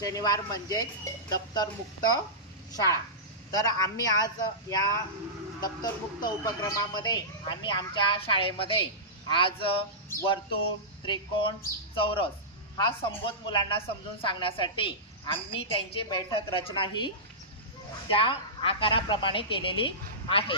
शनिवार म्हणजेच दप्तर मुक्त शाळा। तर आम्ही आज या दप्तर मुक्त उपक्रमामध्ये आम्ही आमच्या शाळेमध्ये आज वर्तुळ, त्रिकोण, चौरस हा संबोध मुलांना समजून सांगण्यासाठी आम्ही त्यांची बैठक रचना ही त्या आकाराप्रमाणे केलेली आहे।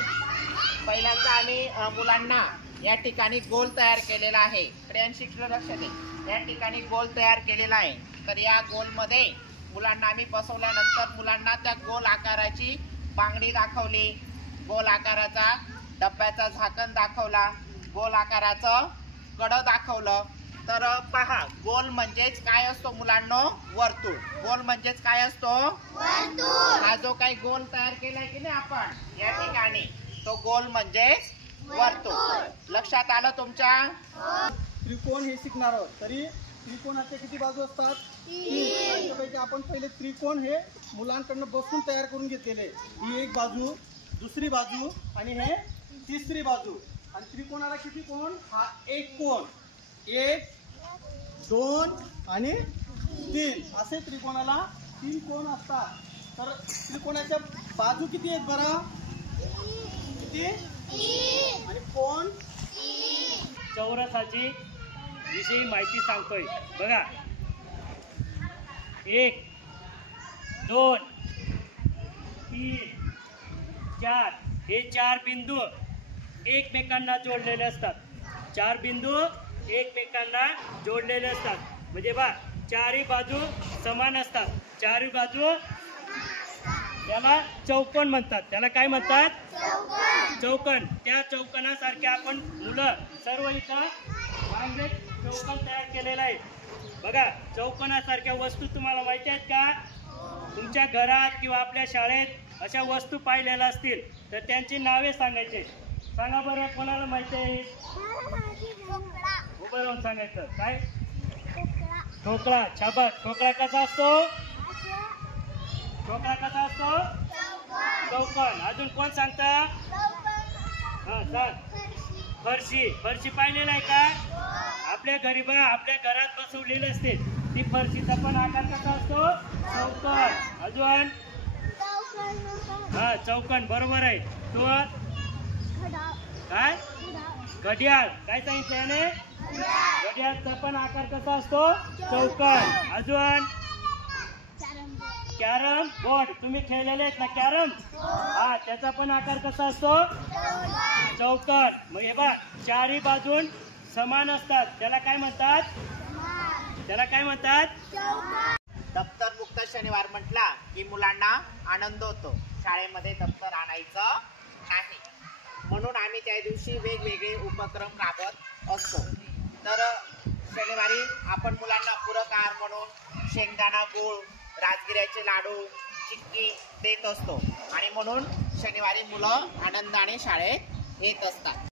पहिल्यांदा आम्ही मुलांना या ठिकाणी गोल तयार केलेला आहे। क्रेयॉनशीटला लक्ष दे, या ठिकाणी गोल तयार केलेला आहे। तर या गोल मध्ये मुलांना आम्ही बसवल्यानंतर मुलांना त्या गोल आकाराची बांगडी दाखवली, गोल आकाराचा डब्याचा झाकण दाखवला, गोल आकाराचं कडं दाखवलं। तर पहा, गोल म्हणजेच काय असतो मुलांनो? वर्तुळ। गोल म्हणजेच काय असतो? वर्तुळ। हा जो काही गोल तयार केलाय की नाही आपण या ठिकाणी, तो गोल म्हणजेच वर्तुळ। लक्षात आलं तुमच्या? त्रिकोण हे शिकणार आहोत। तरी त्रिकोणाचे किती बाजू असतात? 3। त्यापैकी आपण पहिले त्रिकोण हे मुलांकडून बसून तयार करून घेतलेले। ही एक बाजू, दुसरी बाजू आणि हे तिसरी बाजू। आणि त्रिकोणाला किती कोण? हा एक कोण, 1, 2 आणि 3 असे त्रिकोणाला 3 कोण असतात। तर त्रिकोणाच्या बाजू किती आहेत बरं? किती? आणि कोण? चौरसाची विषयी माहिती सांगतोय बघा। 1, 2, 3, 4 हे 4 बिंदू एकमेकांना जोडलेले असतात। 4 बिंदू एकमेकांना जोडलेले असतात म्हणजे बा चारही बाजू समान असतात। चारही बाजू त्याला चौकोन म्हणतात। त्याला काय म्हणतात? चौकोन। त्या चौकोनासारखे आपण मुलं सर्व इथं वांगे चौकोन तयार केलेला आहे बघा। चौकोनासारख्या वस्तू तुम्हाला माहिती आहेत का? तुमच्या घरात किंवा आपल्या शाळेत अशा वस्तू पाहिलेल्या असतील तर त्यांची नावे सांगायचे। सांगा बरं, कोणाला माहिती आहे? उभं राहून सांगायचं। काय? ठोकळा। छाबक। ठोकळा कसा असतो? ठोकळा कसा असतो? चौकोन। अजून कोण सांगता? हा सांग। फरशी। फरशी पाहिलेला आहे का? आपल्या घरी बघा, आपल्या घरात बसवलेली असते ती फरशीचा पण आकार कसा असतो? चौकोन। अजून हा चौकोन, बरोबर आहे। तो काय? घड्याळ। काय सांगितलं याने? घड्याळचा पण आकार कसा असतो? चौकोन। अजून कॅरम बोर्ड। तुम्ही खेळलेले आहेत ना कॅरम? हा, त्याचा पण आकार कसा असतो? चौकोन। मग हे बघ, चारही बाजून समान असतात, त्याला काय म्हणतात? त्याला काय म्हणतात? दप्तर मुक्त शनिवार म्हटला की मुलांना आनंद होतो। शाळेमध्ये दप्तर आणायचं नाही म्हणून आम्ही त्या दिवशी वेगवेगळे उपक्रम राबवत असतो। तर शनिवारी आपण मुलांना पूरक आहार म्हणून शेंगदाणा गूळ, राजगिऱ्याचे लाडू, चिक्की देत असतो आणि म्हणून शनिवारी मुलं आनंदाने शाळेत येत असतात।